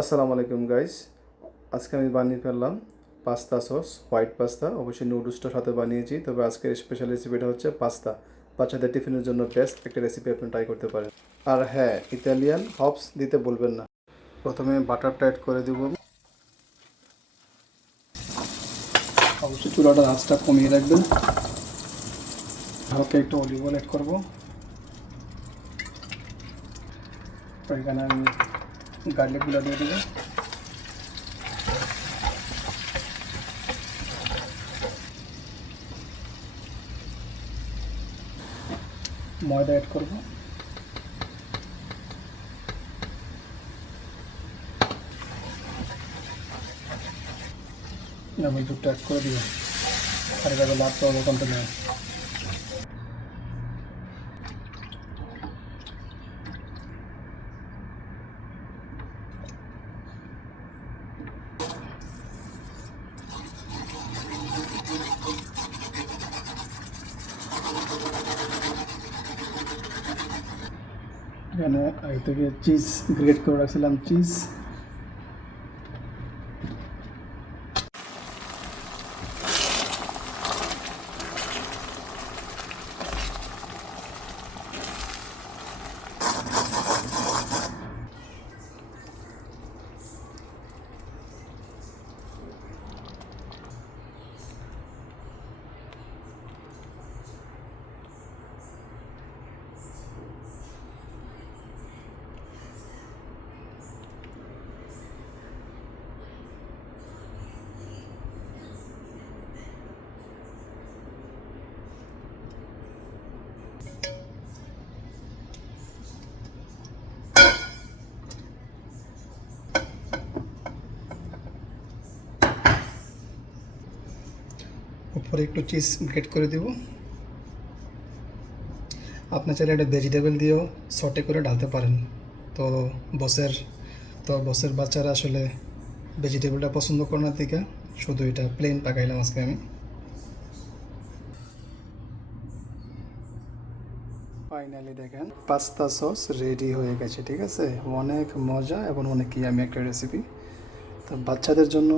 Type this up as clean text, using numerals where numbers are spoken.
আসসালামু আলাইকুম গাইস। আজকে আমি বানিয়ে ফেললাম পাস্তা সস, হোয়াইট পাস্তা। অবশ্যই নুডলসটার সাথে বানিয়েছি, তবে আজকের স্পেশাল রেসিপিটা হচ্ছে পাস্তা। বাচ্চাদের টিফিনের জন্য বেস্ট একটা রেসিপি আপনি ট্রাই করতে পারেন। আর হ্যাঁ, ইতালিয়ান হপস দিতে বলবেন না। প্রথমে বাটারটা অ্যাড করে দেব। অবশ্যই চুলাটার আঁচটা কমিয়ে রাখবেন। হালকা একটু অলিভ অয়েল অ্যাড করবো। এখানে আমি গার্লিকগুলো দিয়ে দেবো। ময়দা অ্যাড করবো। আমি দুধটা অ্যাড করে দিব। আর এভাবে লাভ করবো কন্টিনিউ। এখানে আগে থেকে চিজ গ্রেট করে রাখছিলাম, চিজ। উপরে একটু চিজ গ্রেট করে দেব। আপনার চাইলে এটা ভেজিটেবল দিয়েও সটে করে ঢালতে পারেন। তো বসের বসের বাচ্চারা আসলে ভেজিটেবলটা পছন্দ করে না, দিকে শুধু এটা প্লেন পাকাইলাম আজকে আমি। ফাইনালি দেখেন পাস্তা সস রেডি হয়ে গেছে। ঠিক আছে, অনেক মজা এবং অনেক ইয়ামি একটা রেসিপি। তো বাচ্চাদের জন্য